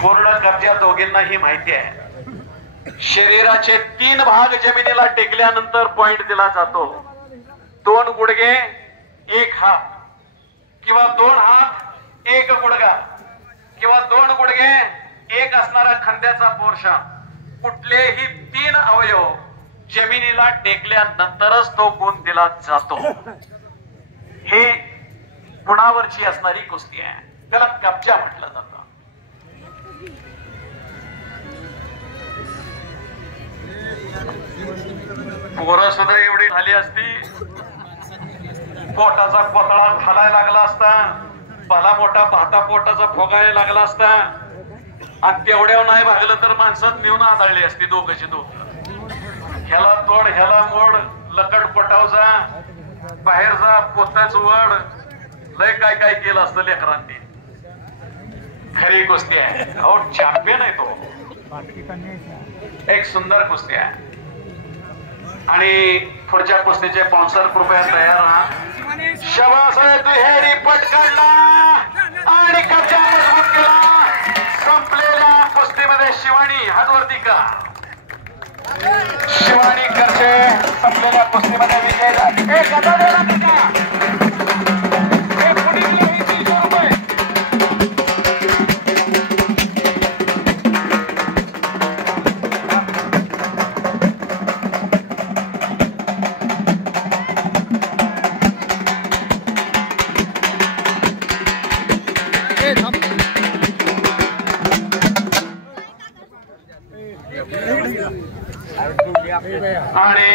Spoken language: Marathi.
पूर्ण कब्जा दोघींनाही माहिती आहे. शरीराचे 3 भाग जमिनीला टेकल्यानंतर पॉइंट दिला जातो. 2 गुडघे 1 हात किंवा 2 हात 1 गुडघा किंवा 2 गुडघे 1 असणारा खांद्याचा पोर्शन, कुठलेही 3 अवयव जमिनीला टेकल्यानंतरच तो गुण दिला जातो. हे गुणावरची असणारी कुस्ती आहे, त्याला कब्जा म्हटलं जातं. पोरं सुद्धा एवढी झाली असती, पोटाचा कोतळा घालायला लागला असता, भला मोठा भाता पोटाचा फोगायला लागला असता, आणि तेवढ्या नाही भागलं तर माणसात नेऊन आदळली असती दोघंची दोघं. ह्याला तोड ह्याला मोड, लकड पटावजा, बाहेर जा, पोताच वड, लय काय काय केलं असतं लेकरांनी. खरी कुस्ती आहे. अहो चॅम्पियन आहे तो. एक सुंदर कुस्ती आहे. आणि पुढच्या कुस्तीचे स्पॉन्सर कृपया तयार राहा. शाबास रे, दुहेरी पट काढला आणि कब्जा मजबूत केला. संपलेल्या कुस्तीमध्ये शिवानी हातवरती का, शिवानी करचे संपलेल्या कुस्तीमध्ये विजय झाला. एक गदा दिला का, एक पुढे दिला 300 रुपये. आणि